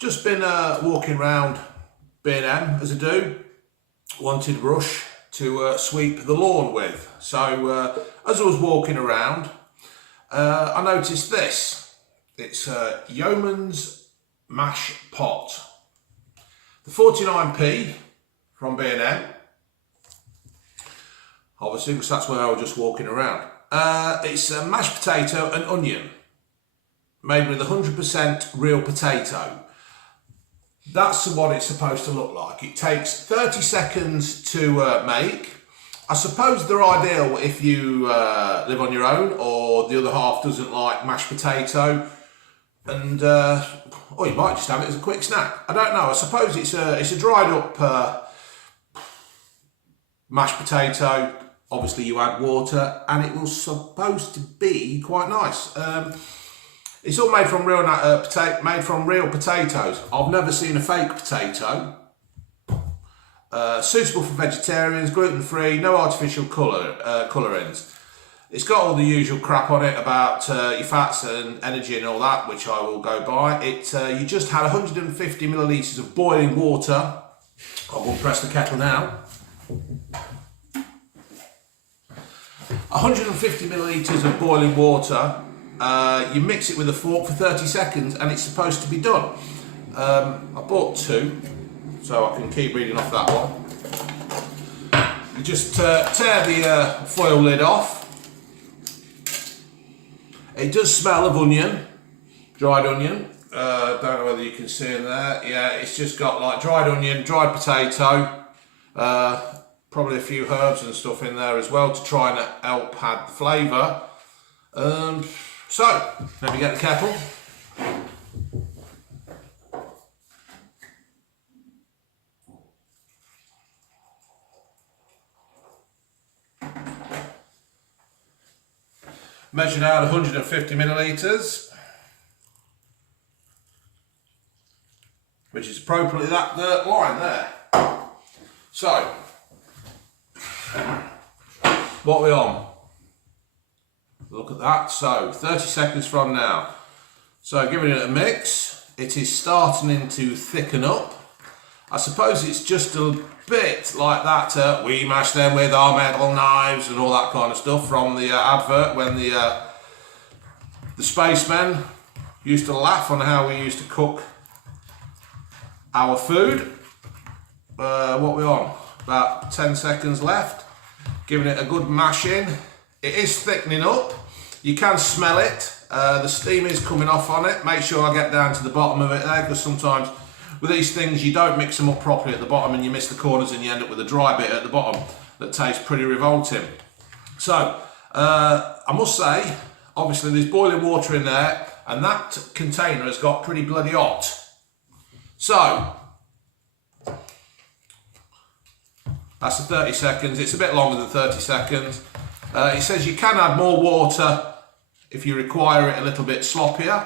Just been walking around B&M as I do. Wanted a brush to sweep the lawn with. So as I was walking around, I noticed this. It's Yeomens mash pot. The 49p from B&M. Obviously, because that's where I was just walking around. It's a mashed potato and onion, made with 100% real potato. That's what it's supposed to look like. It takes 30 seconds to make. I suppose they're ideal if you live on your own or the other half doesn't like mashed potato, and or you might just have it as a quick snack. I don't know. I suppose it's a dried up mashed potato. Obviously, you add water, and it was supposed to be quite nice. It's all made from real potatoes. I've never seen a fake potato. Suitable for vegetarians, gluten-free, no artificial colourings. It's got all the usual crap on it about your fats and energy and all that, which I will go by. You just had 150 millilitres of boiling water. I will press the kettle now. 150 millilitres of boiling water. You mix it with a fork for 30 seconds and it's supposed to be done. I bought two, so I can keep reading off that one. You just tear the foil lid off. It does smell of onion, dried onion. Don't know whether you can see in there. Yeah, it's just got like dried onion, dried potato, probably a few herbs and stuff in there as well to try and help add the flavour. So, let me get the kettle. Measured out 150 millilitres, which is appropriately that line there. So, what are we on? Look at that. So 30 seconds from now. So giving it a mix, it is starting to thicken up. I suppose it's just a bit like that we mash them with our metal knives and all that kind of stuff from the advert when the spacemen used to laugh on how we used to cook our food. What are we on? About 10 seconds left. Giving it a good mash in. It is thickening up. You can smell it. The steam is coming off on it. Make sure I get down to the bottom of it there, because sometimes with these things you don't mix them up properly at the bottom and you miss the corners and you end up with a dry bit at the bottom that tastes pretty revolting. So I must say, obviously there's boiling water in there and that container has got pretty bloody hot. So that's the 30 seconds. It's a bit longer than 30 seconds. It says you can add more water if you require it a little bit sloppier.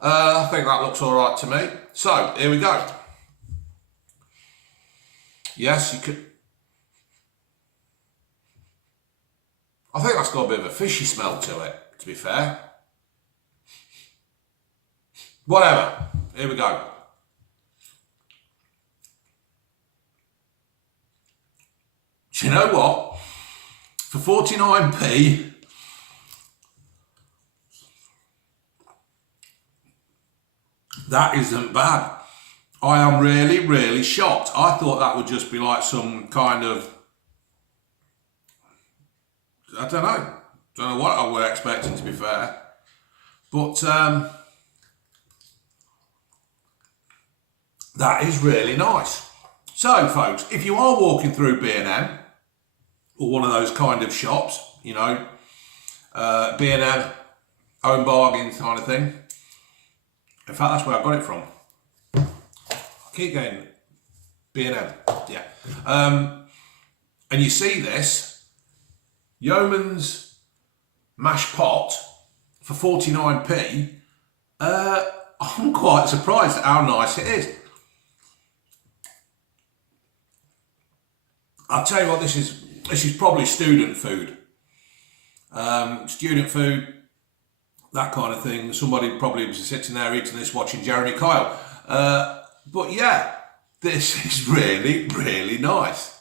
I think that looks all right to me. So, here we go. Yes, you could. I think that's got a bit of a fishy smell to it, to be fair. Whatever. Here we go. Do you know what? For 49p, that isn't bad. I am really, really shocked. I thought that would just be like some kind of, I don't know what I were expecting, to be fair. But that is really nice. So folks, if you are walking through B&M, or one of those kind of shops, you know, B&M, own bargains kind of thing. In fact, that's where I got it from. I keep going B&M, yeah. And you see this, Yeomens mash pot for 49p. I'm quite surprised at how nice it is. I'll tell you what, this is probably student food. Student food, that kind of thing. Somebody probably was sitting there eating this, watching Jeremy Kyle. But yeah, this is really, really nice.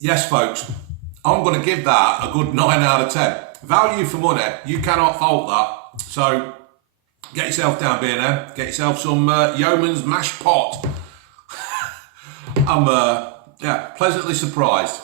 Yes, folks, I'm going to give that a good 9 out of 10. Value for money, you cannot fault that. So get yourself down B&M, get yourself some Yeomens mashed pot. I'm pleasantly surprised.